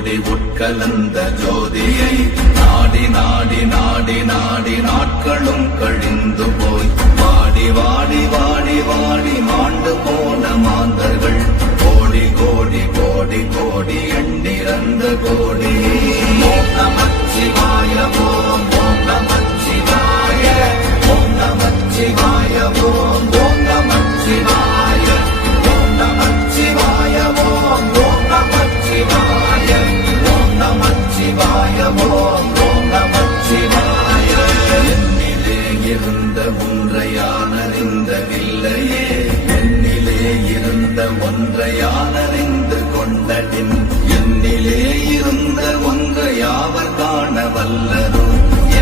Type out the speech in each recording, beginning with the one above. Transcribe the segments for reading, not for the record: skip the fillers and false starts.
கோடி உட்கலந்த ஜோதியை நாடி நாடி நாடி நாடி நாட்களும் கழிந்து போய் வாடி வாடி வாடி வாடி மாண்டு போன மாந்தர்கள் கோடி கோடி கோடி கோடி எண்ணிறந்த கோடி. ஓம் நமச்சிவாய ஓம் ஓம் நமச்சிவாய ஓம் நமச்சிவாய ஓம் ஓம் நமச்சிவாய ஓம் நமச்சிவாய ஓம் ஓம் நமச்சிவாய ஓம் நமச்சிவாய ஓம் ஓம் நமச்சிவாய. என்னிலே இருந்த ஒன்றை யான் அறிந்ததில்லையே, என்னிலே இருந்த ஒன்றை யான் அறிந்து கொண்டடின், என்னிலே இருந்த ஒன்றை யாவர் காண வல்லரோ,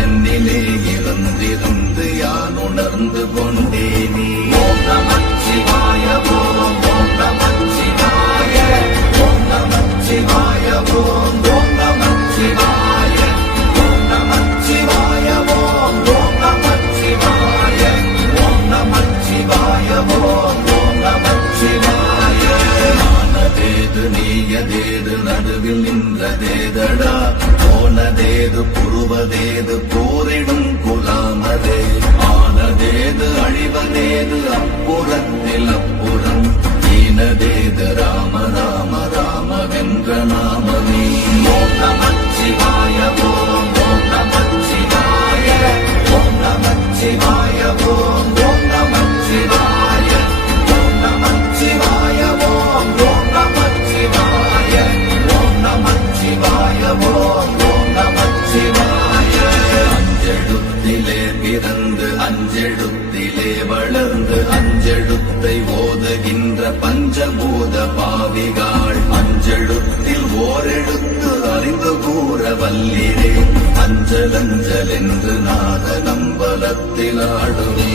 என்னிலே இருந்திருந்து யான் உணர்ந்து கொண்டேனே. ஓம் நமச்சிவாய ஓம் ஓம் நமச்சிவாய ஓம் நமச்சிவாய ஓம் ஓம் நமச்சிவாய ஓம் நமச்சிவாய ஓம் ஓம் நமச்சிவாய ஓம் நமச்சிவாய ஓம் ஓம் நமச்சிவாய. ஆனதேது நீயதேது நடுவில் நின்றதேதடா, போனதேது புருவதேது போரிடும் குலாமதே, ஆனதேது அழிவதேது அப்புறத்தில் அப்புறம், ஈனதேது ராம ராம ராமவென்ற நாமமே. ஓம் நமச்சிவாய ஓம் ஓம் நமச்சிவாய ஓம் நமச்சிவாய ஓம் ஓம் நமச்சிவாய ஓம் நமச்சிவாய ஓம் ஓம் நமச்சிவாய ஓம் நமச்சிவாய ஓம் ஓம் நமச்சிவாய. அஞ்செழுத்திலே பிறந்து அஞ்செழுத்திலே வளர்ந்து அஞ்செழுத்தை ஓதுகின்ற பஞ்சபூத பாவிகாள், அஞ்செழுத்தில் ஓரெழுத்து அறிந்து கூற வல்லிரே, அஞ்சல் அஞ்சல் என்று நாத நம்பலத்தில் ஆடுவே.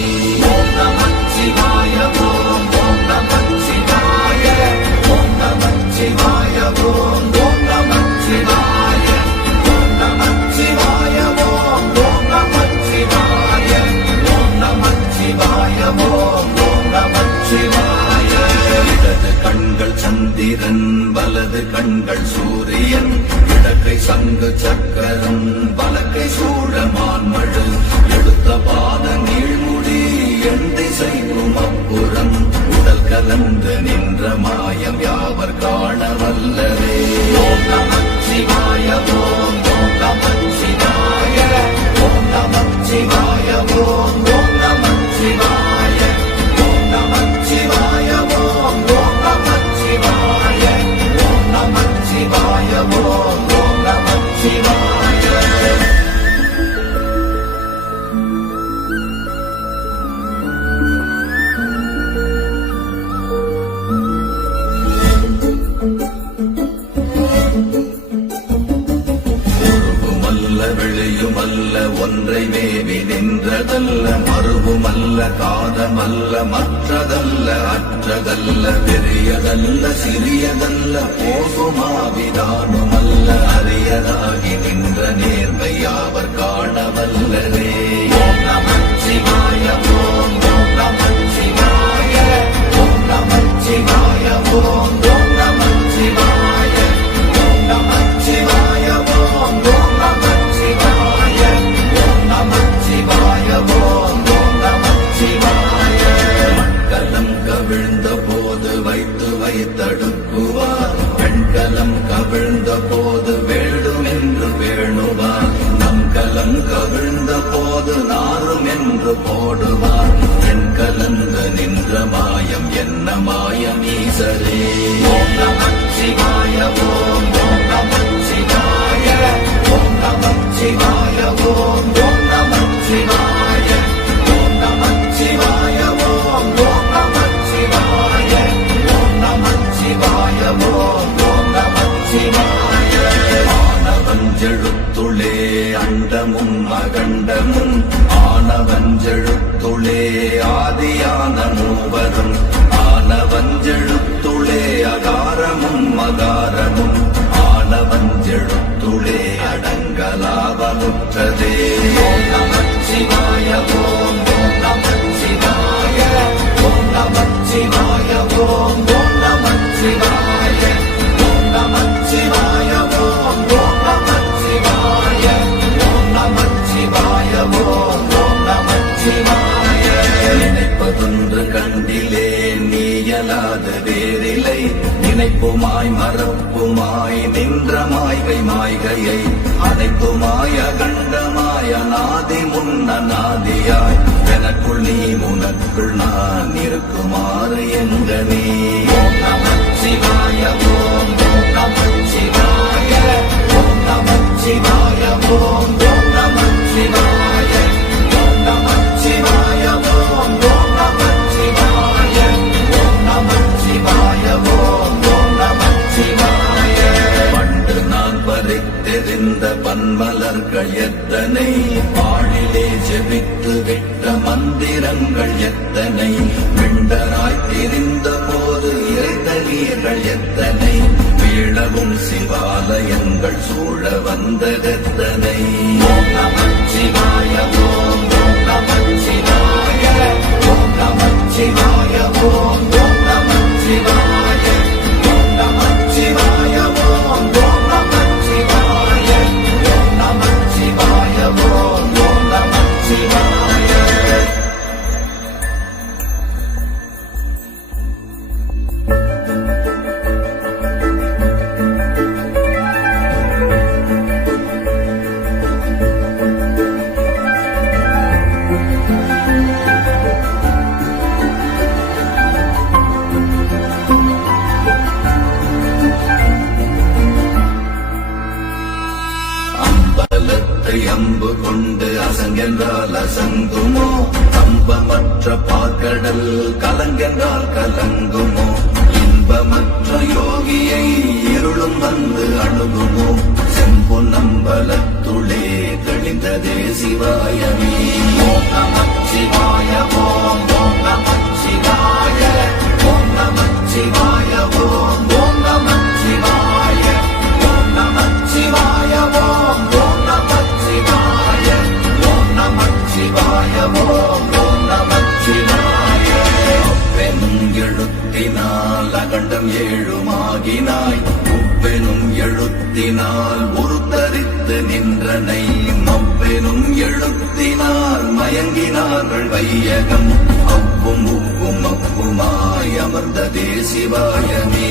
ஓம் நமச்சிவாய ஓம் ஓம் நமச்சிவாய ஓம் நமச்சிவாய ஓம் ஓம் நமச்சிவாய ஓம் நமச்சிவாய ஓம் ஓம் நமச்சிவாய ஓம் நமச்சிவாய ஓம் ஓம் நமச்சிவாய. இடது கண்கள் சந்திரன் வலது கண்கள் சூரியன், இடக்கை சங்கு சக்கரம் வலக்கை சூழமான்மழு, எடுத்த பாத நீழ்முடி எண் திசைக்கும் அப்புறம், உடல் கலந்து நின்ற மாயம் யாவர் காண வல்லரே. ஓம் நமச்சிவாய ஓம் ஓம் நமச்சிவாய ஓம் நமச்சிவாய ஓம் ஓம் நமச்சிவாய ஓம் நமச்சிவாய ஓம் ஓம் நமச்சிவாய ஓம் நமச்சிவாய ஓம் ஓம் நமச்சிவாய. வெளியுமல்ல ஒன்றை மேவி நின்றதல்ல, மறுவுமல்ல காதமல்ல மற்றதல்ல அற்றதல்ல, பெரியதல்ல சிறியதல்ல போகுமாவிதானுமல்ல, அரியதாகி நின்ற நேர்மை யாவர் காண வல்லரே. ஓம் நமச்சிவாய ஓம் ஓம் நமச்சிவாய ஓம் நமச்சிவாய ஓம் ஓம் நமச்சிவாய ஓம் நமச்சிவாய ஓம் ஓம் நமச்சிவாய ஓம் நமச்சிவாய ஓம் ஓம் நமச்சிவாய. மண்கலம் கவிழ்ந்த போது வைத்து வைத்தடுக்குவார், பெண்கலம் கவிழ்ந்த போது வேடும் என்று வேணுவார், நம் கலம் கவிழ்ந்த போது நாரும் என்று போடுவார், பெண் கலந்து நின்ற மாயம் என்ன மாயம் ஈசரே. ஓம் நமச்சிவாய ஓம் ஓம் நமச்சிவாய ஓம் நமச்சிவாய ஓம் ஓம் நமச்சிவாய ஓம் நமச்சிவாய ஓம் ஓம் நமச்சிவாய ஓம் நமச்சிவாய ஓம் ஓம் நமச்சிவாய. ஆனவஞ்செழுத்துளே அண்டமும் அகண்டமும், ஆனவஞ்செழுத்துளே ஆதியான மூவரும், ஆனவஞ்செழுத்துளே அகாரமும் மகாரமும், ஆனவஞ்செழுத்துளே அடங்கலாவலுற்றதே. ஓம் நமச்சிவாய ஓம் ஓம் நமச்சிவாய ஓம் நமச்சிவாய ஓம் ஓம் நமச்சிவாய ஓம் நமச்சிவாய ஓம் ஆதி முன்னநாதியாய் எனக்குள் நீ உனக்குள் நான் இருக்குமாறு எங்கனே. ஓம் நமச்சிவாய ஓம் நமச்சிவாய ஓம் நமச்சிவாய ஓம் நமச்சிவாய ஓம் நமச்சிவாய ஓம் நமச்சிவாய ஓம் நமச்சிவாய ஓம் நமச்சிவாய. பண்டு நான் பறித்தெறிந்த பன்மலர்கள் எத்தனை, பாழிலே ஜெபித்து விட்ட மந்திரங்கள் எத்தனை, மிண்டராய் திரிந்த போது இறைத்த நீர்கள் எத்தனை, வீழவும் சிவாலயங்கள் சூழ வந்ததெத்தனை. ஓம் நமச்சிவாய ஓம் நமச்சிவாய ஓம் நமச்சிவாய ஓம் நமச்சிவாய ஓம் நமச்சிவாய ஓம் நமச்சிவாய ஓம் நமச்சிவாய ஓம் நமச்சிவாய. அம்பலத்தை அம்பு கொண்டு அசங்கென்றால் அசங்குமோ, கம்பமற்ற பார்க்கடல் கலங்கென்றால் கலங்குமோ, இன்பமற்ற யோகியை இருளும் வந்து அணுகுமோ, செம்பொன்னம்பலத்துளே தெளிந்ததே சிவாயமே. ஓம் நமச்சிவாய ஓம் நமச்சிவாய ஓம் நமச்சிவாய ஓம் நமச்சிவாய ஓம் நமச்சிவாய ஓம் நமச்சிவாய ஓம் நமச்சிவாய ஓம் நமச்சிவாய. பெரும் எழுத்தினால் அகண்டம் ஏழுமாகினாய், உப்பெனும் எழுத்தினால் உருத்தரித்து நின்றனை, மப்பெனும் எழுத்தினால் மயங்கினார்கள் வையகம், அவ்வும் உவ்வும் அவ்வுமாய் அமர்ந்ததே சிவாயமே.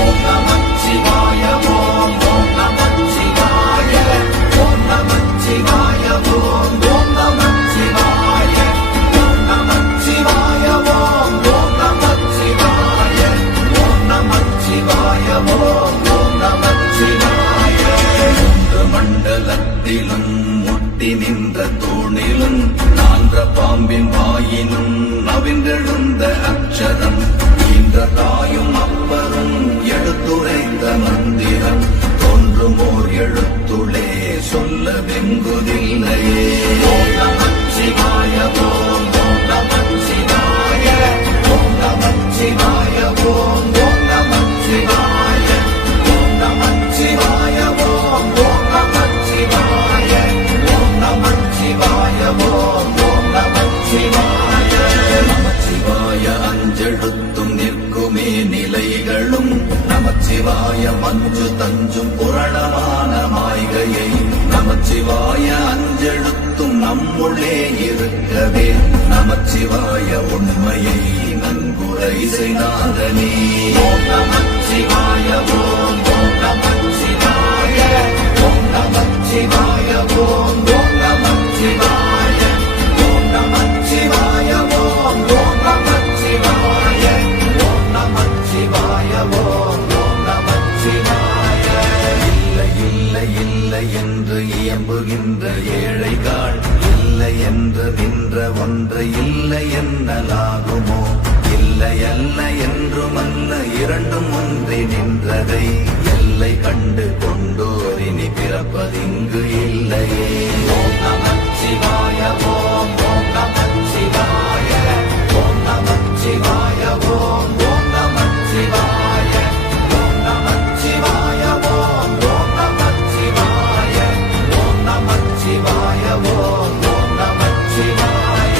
ஓம் நமச்சிவாய ஓம் நமச்சிவாய ஓம் நமச்சிவாய ஓம் நமச்சிவாய ஓம் நமச்சிவாய ஓம் நமச்சிவாய ஓம் நமச்சிவாய ஓம் நமச்சிவாய. மூன்று மண்டலத்திலும் முட்டி நின்ற தூணிலும் நான்ற பாம்பின் வாயினும் நவின்றெழுந்த அக்ஷரம், ஈன்ற தாயும் அப்பரும் எடுத்துரைத்த மந்திரம், தோன்றுமோர் எழுத்துளே சொல்ல வெங்குதில்லையே. ஓம் நமச்சிவாய ஓம் நமச்சிவாய ஓம் நமச்சிவாய ஓம் நமச்சிவாய ஓம் நமச்சிவாய ஓம் நமச்சிவாய ஓம் நமச்சிவாய ஓம் நமச்சிவாய. நமச்சிவாய அஞ்செழுத்தும் நிற்குமே நிலைகளும், நமச்சிவாய மஞ்சு தஞ்சும் புரணமான மாய்கையை, நமச்சிவாய அஞ்செழுத்தும் நம்முள்ளே இருக்கவே, நமச்சிவாய உண்மையை நன்குரை செய்தாதனே. ஓம் நமச்சிவாய ஓம் நமச்சிவாய ஓம் நமச்சிவாய ஓம் நமச்சிவாய ஓம் நமச்சிவாய ஓம் நமச்சிவாய ஓம் நமச்சிவாய ஓம் நமச்சிவாய. இல்லை இல்லை இல்லை என்று இயம்புகின்ற ஏழைகள், இல்லை என்று நின்ற ஒன்றை இல்லை என்னலாகுமோ, இல்லை அல்ல என்றுமல்ல இரண்டும் ஒன்றி நின்றதை, எல்லை கண்டு கொண்டோரினி பிறப்பதிங்கு இல்லையே. ஓம் நமச்சிவாய ஓம் நமச்சிவாய ஓம் நமச்சிவாய ஓம் நமச்சிவாய ஓம் நமச்சிவாய ஓம் நமச்சிவாய ஓம் நமச்சிவாய ஓம் நமச்சிவாய.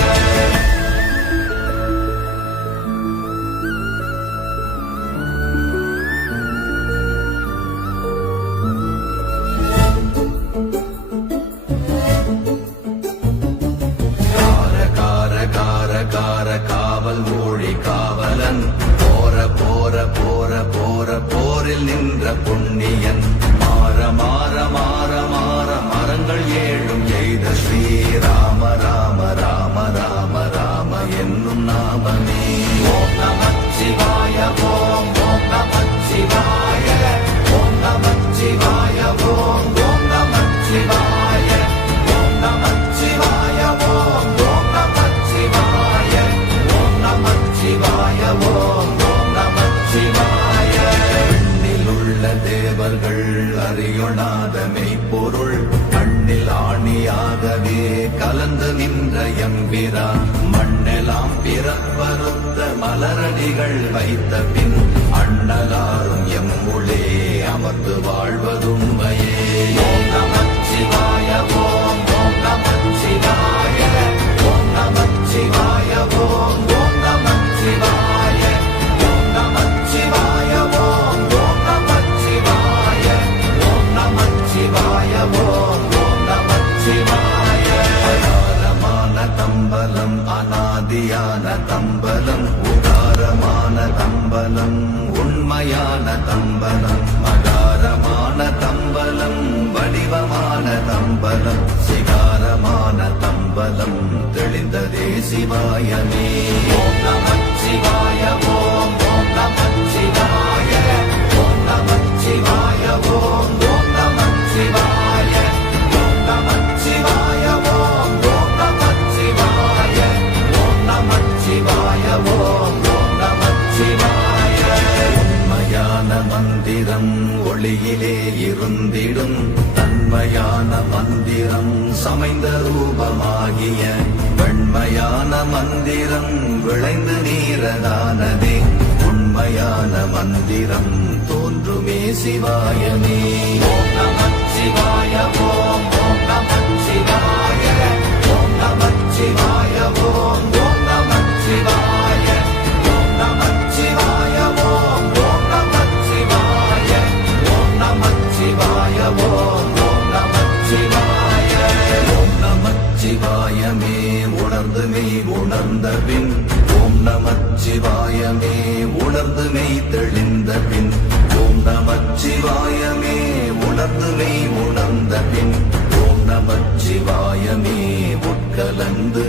நின்ற எம்பிரா மண்ணெல்லாம் பிறப்பறுத்த மலரடிகள் வைத்த பின் அண்ணலாரும் எம்முளே அமர்ந்து வாழ்வதுண்மையே. ஓம் நமச்சிவாய ஓம் ஓம் நமச்சிவாய ஓம் நமச்சிவாய ஓம் ஓம் நமச்சிவாய ஓம் நமச்சிவாய ஓம் ஓம் நமச்சிவாய ஓம் நமச்சிவாய ஓம் ஓம் நமச்சிவாய. அகாரமான தம்பலம் அநாதியான தம்பலம் உகாரமான தம்பலம் உண்மையான தம்பலம் மகாரமான தம்பலம் வடிவமான தம்பலம் சிகாரமான தம்பலம் தெளிந்ததே சிவாயமே. ஓம் நமச்சிவாய ஓம் ஓம் நமச்சிவாய ஓம் நமச்சிவாய ஓம் ஓம் நமச்சிவாய ஓம் நமச்சிவாய ஓம் ஓம் நமச்சிவாய ஓம் நமச்சிவாய ஓம் ஓம் நமச்சிவாய. உண்மையான மந்திரம் ஒளியிலே இருந்திடும் தன்மையான மந்திரம் சமைந்த ரூபமாகிய வெண்மையான மந்திரம் விளைந்து நீரதானதே உண்மையான மந்திரம் தோன்றுமே சிவாயமே. ஓம் நமச்சிவாய ஓம் ஓம் நமச்சிவாய ஓம் நமச்சிவாய ஓம் ஓம் நமச்சிவாய ஓம் நமச்சிவாய ஓம் ஓம் நமச்சிவாய ஓம் நமச்சிவாய ஓம் ஓம் நமச்சிவாய. ஓம் நமச்சிவாயமே உணர்ந்து மெய் உணர்ந்த பின் ஓம் நமச்சிவாயமே உணர்ந்து மெய் தெளிந்த பின் ஓம் நமச்சிவாயமே உணர்ந்து மெய் உணர்ந்த பின் ஓம் நமச்சிவாயமே உட்கலந்து